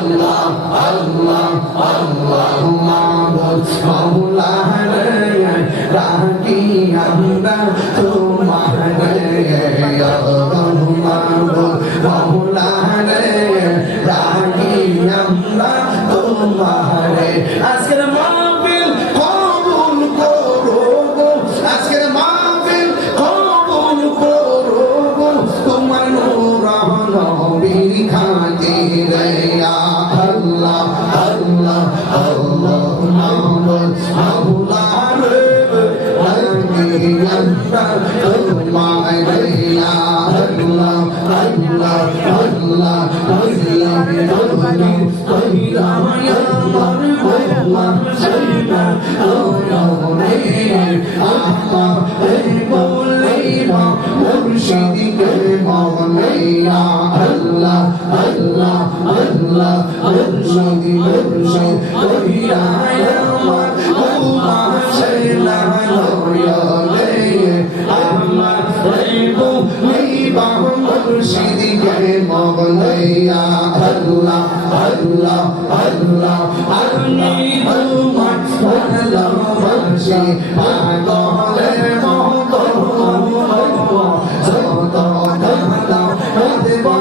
আল্লাহ আল্লাহ আল্লাহ মাবুদ মাওলা রে ডাকি আমরা তোমারে মাবুদ মাওলা রে ডাকি আমরা তোমারে আজকের মাহফিল কবুল করো আজকের মাহফিল কবুল করো তোমার নূর নবীর খাতিরে আল্লাহ আল্লাহ আল্লাহ মাবুদ মাওলা রে ডাকি আমরা তোমারে আল্লাহ আল্লাহ আল্লাহ মুর্শিদি কে মওলায়া আল্লাহ আল্লাহ আল্লাহ আমি তোমার ভালোবাসি পাগলের মতো যত ভালো দেবো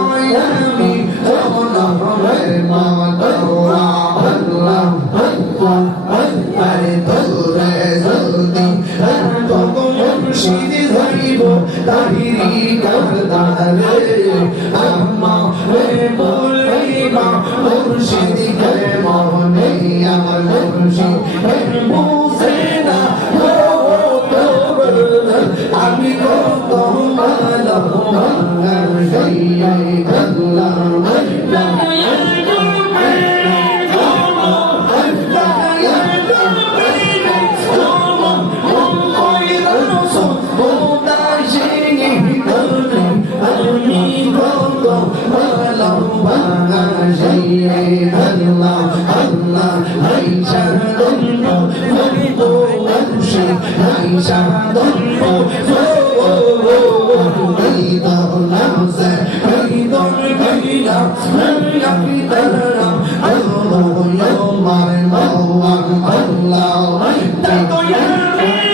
আমি তোমার মতো আল্লাহ আল্লাহ আরে তোরে যদি তবু মুর্শিদি ধরিব তাহিরি করদারে আম্মা রে বলিবা মুর্শিদি কে মনে আমার মুর্শিদ বুঝে না আমি কত ভালো ভাঙার গাইয়ে আল্লাহ আল্লাহ Allah Allah Aisha Donno Farido Anshi Aisha Donno Farido Namse Farido Farido Farido Farido Allah Yomar Mawar Allah Tato Yami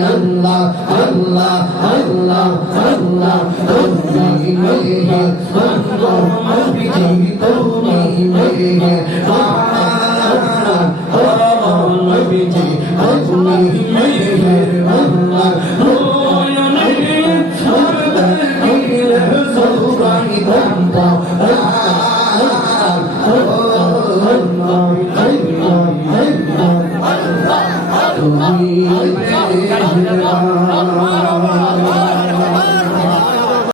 Allah Allah Allah Allah Tumi mehe Allah Mabiji Tumi mehe Allah Mabiji Tumi mehe Allah